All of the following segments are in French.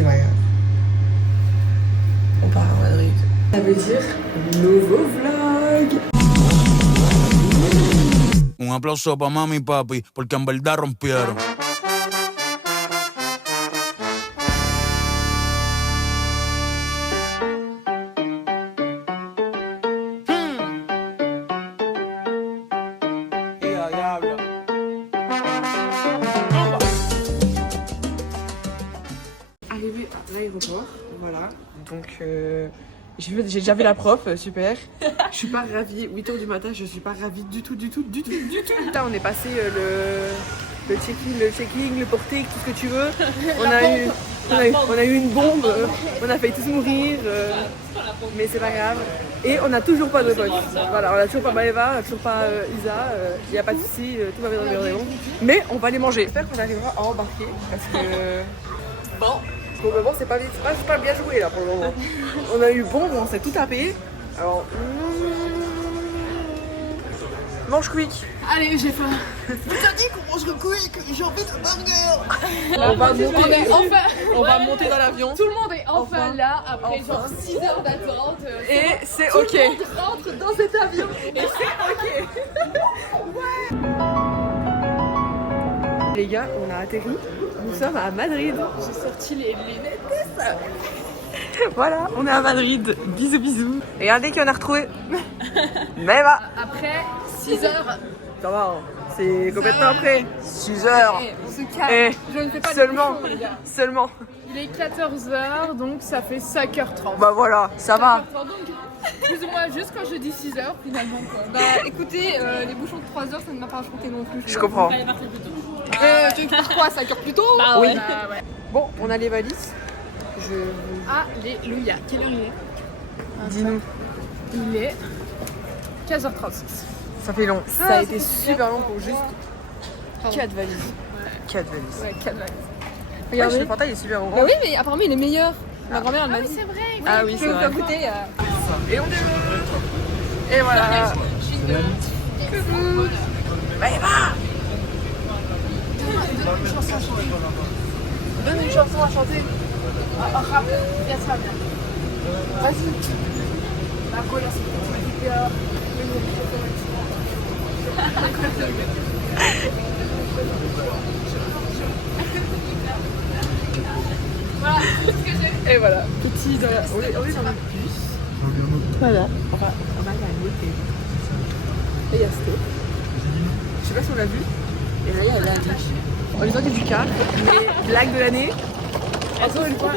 c'est pas grave. On part à Madrid. Ça veut dire nouveau vlog. Un aplauso para mami y papi, porque en verdad rompieron. Arrivé à l'aéroport, voilà. Donc j'ai déjà vu la prof, super. Je suis pas ravie, 8h du matin, je suis pas ravie du tout. Là, on est passé le checking, le portique, tout ce que tu veux. On a eu une bombe, on a failli tous mourir, mais c'est pas grave. Et on n'a toujours pas de pote. Voilà, on a toujours pas Maëva, on a toujours pas Isa, il n'y a pas de soucis, tout va bien dans le bon. Mais on va les manger. J'espère qu'on arrivera à embarquer parce que bon, pour le moment c'est pas bien joué là pour le moment. On a eu bombe, on s'est tout tapé. Alors mange quick. Allez, j'ai faim. Je t'ai dit qu'on mangerait quick, j'ai envie de burger. On va monter dans l'avion. Tout le monde est enfin là après genre 6 heures d'attente. Et c'est Tout ok. le monde rentre dans cet avion. Et c'est ok. Les gars, on a atterri. Nous sommes à Madrid. J'ai sorti les lunettes de ça. Voilà, on est à Madrid. Bisous. Et regardez qui on a retrouvé. Maëva. Après 6 heures. Ça va, hein. C'est complètement après. 6 heures. On se calme. Et Je ne fais pas seulement. de bouchons, les gars. Seulement. Il est 14h, donc ça fait 5h30. Bah voilà, ça va. 5h30, donc plus ou moins juste quand je dis 6h finalement quoi. Bah écoutez, les bouchons de 3h ça ne m'a pas enchanté non plus. Je comprends. Tu veux quoi 5h plus tôt? Bah Oui. ouais. Bon, on a les valises. Alléluia. Quelle heure il est? Dis-nous. Il est 15h36. Ça fait long. Ça a été super long pour juste Pardon. 4 valises. 4 valises. Ouais, 4 valises. Regardez, le portail est super long. Bah oui, mais apparemment il est meilleur. Ma grand-mère elle m'a dit. C'est vrai. Ah oui, c'est vrai. Goûter. Et on est Et voilà. Coucou. Maëva. Donne une chanson à chanter. Rap, bien ça bien. Vas-y. La cola c'est Voilà, c'est ce que j'ai. Et voilà. Petit dans la... on est dans le bus. Voilà. On va aller à l'hôtel. Et il y a Sto. Je sais pas si on l'a vu. Et là, il y a Lali. On est sorti du car. Mais blague de l'année. Encore une fois,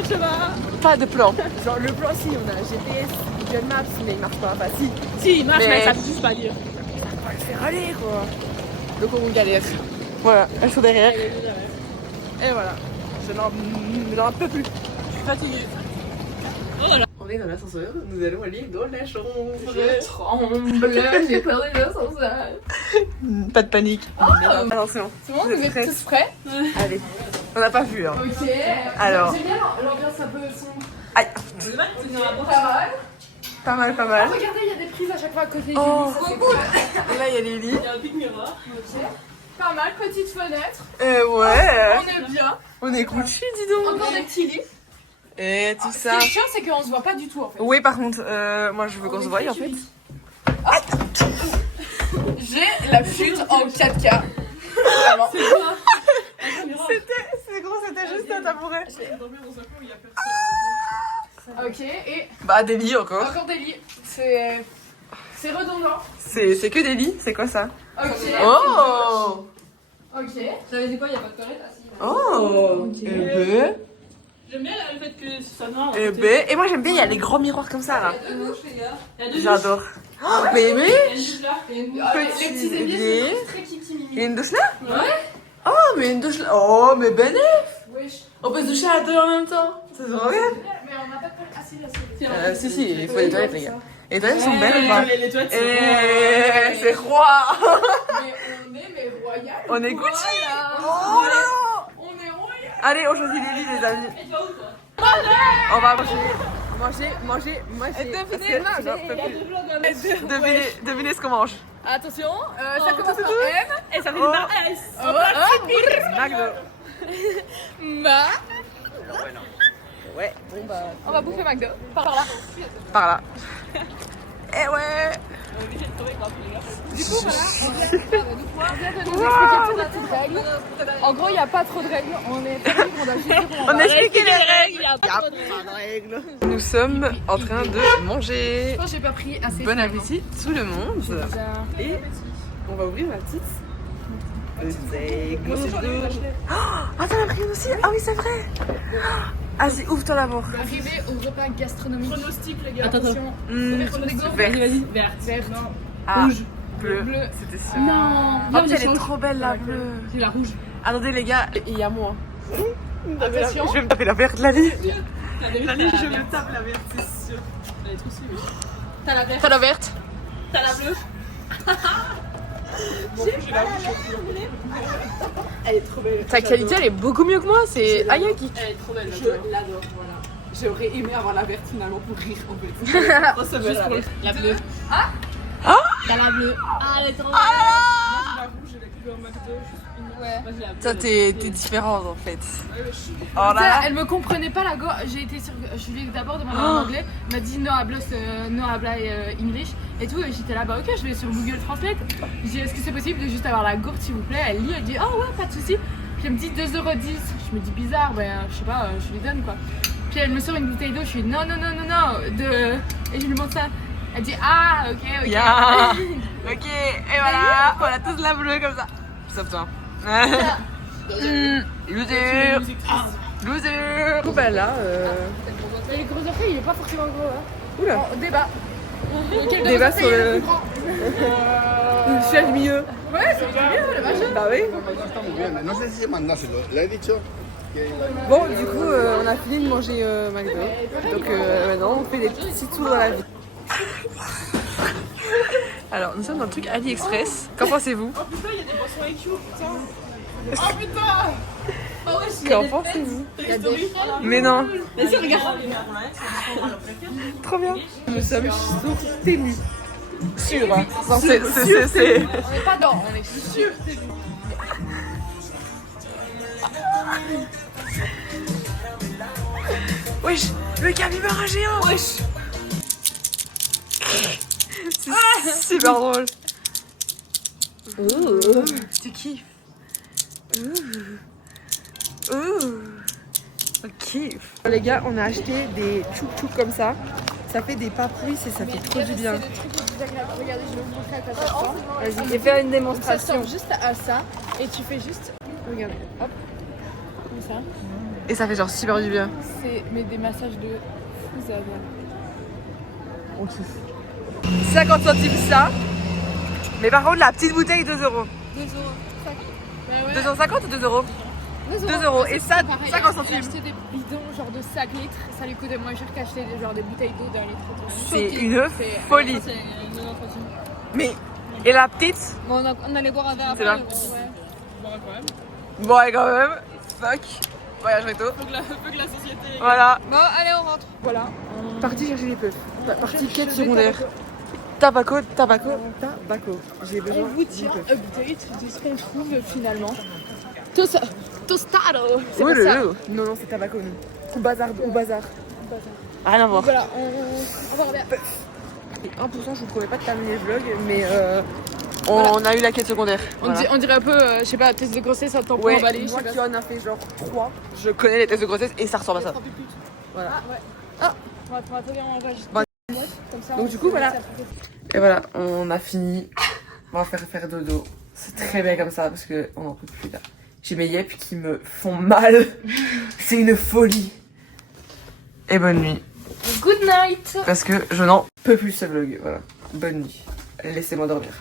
pas de plan. Genre le plan, si, on a un GPS, Google Maps, mais il marche pas. Enfin, si. Si, il marche, mais ça Mais- ne pas dire. On va le faire aller, quoi. Donc on galère. Voilà, elles sont derrière. Et voilà. Je n'en peux plus. Je suis fatiguée. On est dans l'ascenseur, nous allons aller dans la chambre. Je tremble, j'ai peur de l'ascenseur. Pas de panique. Attention. C'est bon, Vous vous êtes êtes prêts? tous prêts? Allez. On n'a pas vu, hein. Ok. Alors. J'aime bien l'ambiance un peu sombre. Aïe. Pas mal. Pas mal. Oh, regardez, il y a des prises à chaque fois à côté du Oh. lit, ça c'est cool. Et là, il y a les lits. Ok. Pas mal, petite fenêtre. Ouais. On est bien. On est Gucci, dis donc. Encore des petits lits. Et tout Ce ça. qui est chiant, c'est qu'on se voit pas du tout en fait. Oui, par contre, moi, je veux qu'on se voie, en fait. J'ai la flûte en 4K. Vraiment. C'était juste un tabouret. Ok, et Bah, des lits encore. encore des lits. C'est redondant. C'est que des lits, c'est quoi ça? Ok. Oh. Ok. J'avais dit quoi, il n'y a pas de toilette? Ah si. Oh. Ok. Et ben. J'aime bien le fait que ça noir. Et ben. Et moi, j'aime bien, il y a les grands miroirs comme ça, là. Il y a deux J'adore. Oh, mais douches. Il y a une douche là. Les petits Petit éviers, lit. c'est très kiki mimi. Il y a une douche là? Ouais. Oh, mais une douche là. Oh, mais bénéf. Wesh. On peut se doucher à deux en même temps. C'est trop bien. Mais on n'a pas de toilette. Ah si, là c'est. Si, il faut des toilettes, les gars. Les toilettes sont belles ou pas? Les toilettes sont Eh, c'est roi. Mais royal. On est Gucci. Voilà. Oh là là. On est royal. Allez, on choisit les lits, les amis. Et tu vas où toi? On va manger. Moi, j'ai... Devinez, parce que non, j'en peux plus. Devinez ce qu'on mange. Attention, ça commence par M et ça finit par S. McDo. Ma. Ouais, bon bah. On va bouffer McDo. Par là. Par là. Eh ouais. Du coup, voilà. On vient de nous expliquer toutes les petites règles. En gros, il n'y a pas trop de règles. On est très libre, on doit juste dire où on On va. a expliqué les règles. Il y a pas trop de règles. Nous sommes en train de manger. Je pense que j'ai pas pris assez. Bon appétit tout le monde. Déjà. Et on va ouvrir ma petite. Ah, t'en as pris une aussi? Ah oui, c'est vrai. Vas-y, ouvre-toi d'abord. Arrivé au repas gastronomique. pronostic, les gars. Attention. Verte. Vas-y, verte. Verte. Ah, Rouge. bleu. Bleu. C'était sûr. Non. Oh, elle est trop belle la bleue. C'est la rouge. Attendez les gars, il y a moi. Attention. Je vais me taper la verte, Lali. Lali, Je me tape la verte, c'est sûr. Elle est trop suivie. T'as la verte. T'as la verte. T'as la bleue. Elle est trop belle. Ta qualité, elle est beaucoup mieux que moi. C'est Ayaki. Elle est trop belle. Je l'adore, voilà. J'aurais aimé avoir la verte finalement pour rire en fait. Juste pour la bleue. Ah. T'as la bleue. Ah, elle est trop belle. Ah. La rouge, elle est couleur McDo. Ouais. Moi, j'ai la bleue. Toi, t'es différente en fait. Oh là Ça, là. elle me comprenait pas la go. J'ai été sur. Je lui ai d'abord demandé en anglais. Elle m'a dit no hablo English et tout. Et j'étais là, bah ok, je vais sur Google Translate. Je dis est-ce que c'est possible de juste avoir la gourde s'il vous plaît? Elle lit, elle dit oh ouais, pas de souci. Puis elle me dit 2,10 €. Je me dis bizarre, ben je sais pas, je lui donne quoi. Puis elle me sort une bouteille d'eau. Je suis non. Et je lui montre ça. Elle dit ah ok. Yeah. Ok, et voilà, on a tous la bleue comme ça. Sauf toi. Loser. Loser. Du coup, bah là, Et le gros orteil, il est pas forcément gros. Hein. Oula. Bon, débat. Lequel de Débat vos sur orteils est le- plus grand? celui du milieu. Ouais, c'est bien, la vache. Bah oui. Está muy bien. No sé si mandárselo. Le he dicho que Bon, du coup, on a fini de manger McDo. Donc maintenant, on fait des petits tours à la vie. Alors, nous sommes dans le truc AliExpress. Qu'en pensez-vous? Oh putain, il y a des boissons IQ, putain. Qu'en pensez-vous? Il y a des Mais non. Vas-y, regarde. Trop bien. Nous sommes sur Temu. Sûr, hein. Non, c'est... On est pas dans, on est sûr. Wesh, le capybara géant. Wesh. C'est super drôle. Ouh, tu kiffes. Ouh. On kiffe. Les gars, on a acheté des tchouk-tchouk comme ça. Ça fait des papouilles et ça fait trop du bien. C'est le truc le plus agréable. Regardez, je vais vous montrer à quoi ça ressemble. Vas-y, et faire une Ça démonstration. ressemble juste à ça. Et tu fais juste. Regarde, hop. Comme ça. Et ça fait genre super du bien. C'est mais des massages de fusade. On kiffe. 50 centimes ça. Mais par contre, la petite bouteille, 2 €. 2 €. Ouais, 250 ou 2 €? 2 €. Et ça, pareil, 50 elle centimes. a acheté des bidons genre de 5 litres. Ça lui coûtait moins cher qu'acheter genre des bouteilles d'eau d'un litre. C'est Choquée. une C'est- folie. C'est 90 centimes. Mais, et la petite? Bon, on allait boire un verre C'est après. là. Ouais. Bon, quand même. Bon, et quand même, fuck. Voyage réto. Faut que la société. Voilà. Bon, allez, on rentre. Voilà. Partie chercher les peuples. Partie quête secondaire. Tabaco. J'ai besoin On vous d'une tient puff. update de ce qu'on trouve finalement. Tostado. C'est Oh pas ça. là là. Non, c'est tabaco, non. Ou bazar. Rien à voir. Voilà, on va regarder. Et 1%, je vous promets pas de terminer le vlog, mais on a eu la quête secondaire. Voilà. On dirait un peu, je sais pas, test de grossesse, un tampon Ouais, emballé. moi je sais qui pas. en a fait genre 3, je connais les tests de grossesse et ça ressemble à ça. Voilà. Ah ouais. Ah, on va très bien, on va juste. Bon. Comme ça, Donc on du peut coup, voilà. laisser après. Et voilà, on a fini. On va faire dodo. C'est très bien comme ça parce que on en peut plus là. J'ai mes yeux qui me font mal. C'est une folie. Et bonne nuit. Good night. Parce que je n'en peux plus ce vlog. Voilà. Bonne nuit. Laissez-moi dormir.